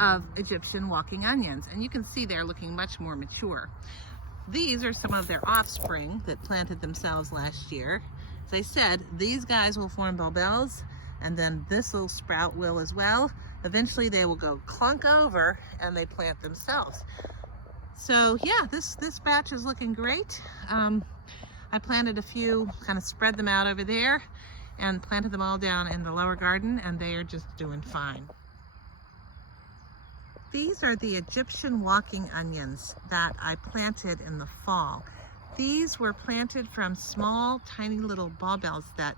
of Egyptian walking onions, and you can see they're looking much more mature. These are some of their offspring that planted themselves last year. As I said, these guys will form bulbils, and then this little sprout will as well. Eventually they will go clunk over and they plant themselves. So yeah, this batch is looking great. I planted a few, kind of spread them out over there, and planted them all down in the lower garden, and they are just doing fine. These are the Egyptian walking onions that I planted in the fall. These were planted from small, tiny little bulbils that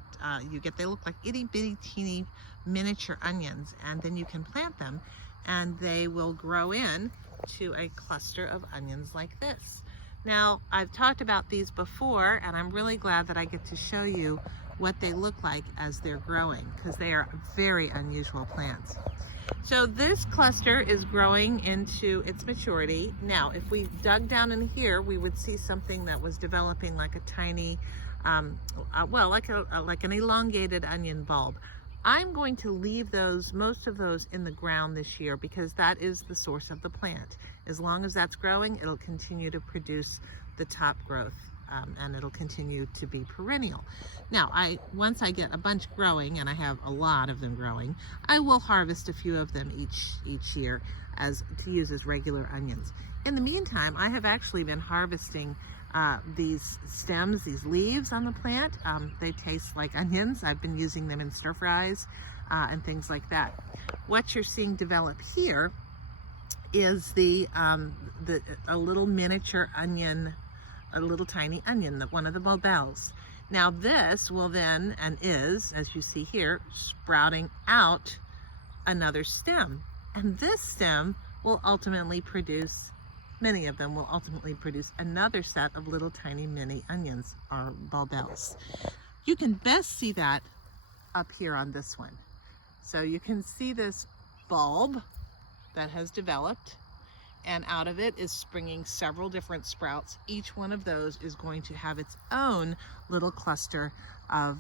you get. They look like itty bitty teeny miniature onions, and then you can plant them and they will grow in to a cluster of onions like this. Now, I've talked about these before, and I'm really glad that I get to show you what they look like as they're growing, because they are very unusual plants. So this cluster is growing into its maturity. Now, if we dug down in here, we would see something that was developing like a tiny, like an elongated onion bulb. I'm going to leave most of those in the ground this year, because that is the source of the plant. As long as that's growing, it'll continue to produce the top growth, and it'll continue to be perennial. Now, once I get a bunch growing, and I have a lot of them growing, I will harvest a few of them each year to use as regular onions. In the meantime, I have actually been harvesting these stems, these leaves on the plant. They taste like onions. I've been using them in stir fries and things like that. What you're seeing develop here is a little miniature onion, a little tiny onion, one of the bulbils. Now this will then, and is, as you see here, sprouting out another stem. And this stem will ultimately produce, many of them will ultimately produce another set of little tiny mini onions, or bulbils. You can best see that up here on this one. So you can see this bulb that has developed, and out of it is springing several different sprouts. Each one of those is going to have its own little cluster of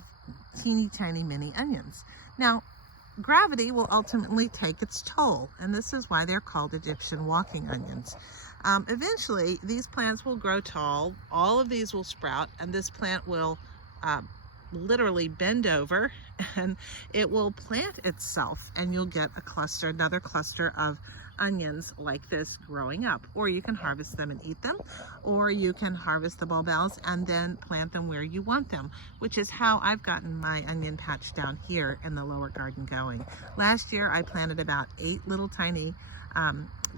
teeny tiny mini onions. Now, gravity will ultimately take its toll, and this is why they're called Egyptian walking onions. Eventually, these plants will grow tall, all of these will sprout, and this plant will literally bend over, and it will plant itself, and you'll get another cluster of onions like this growing up. Or you can harvest them and eat them, or you can harvest the bulbils and then plant them where you want them, which is how I've gotten my onion patch down here in the lower garden going. Last year I planted about 8 little tiny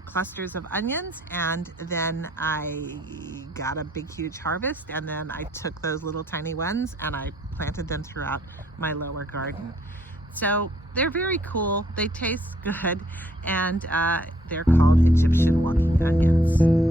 clusters of onions, and then I got a big huge harvest, and then I took those little tiny ones and I planted them throughout my lower garden. So they're very cool, they taste good, and they're called Egyptian walking onions.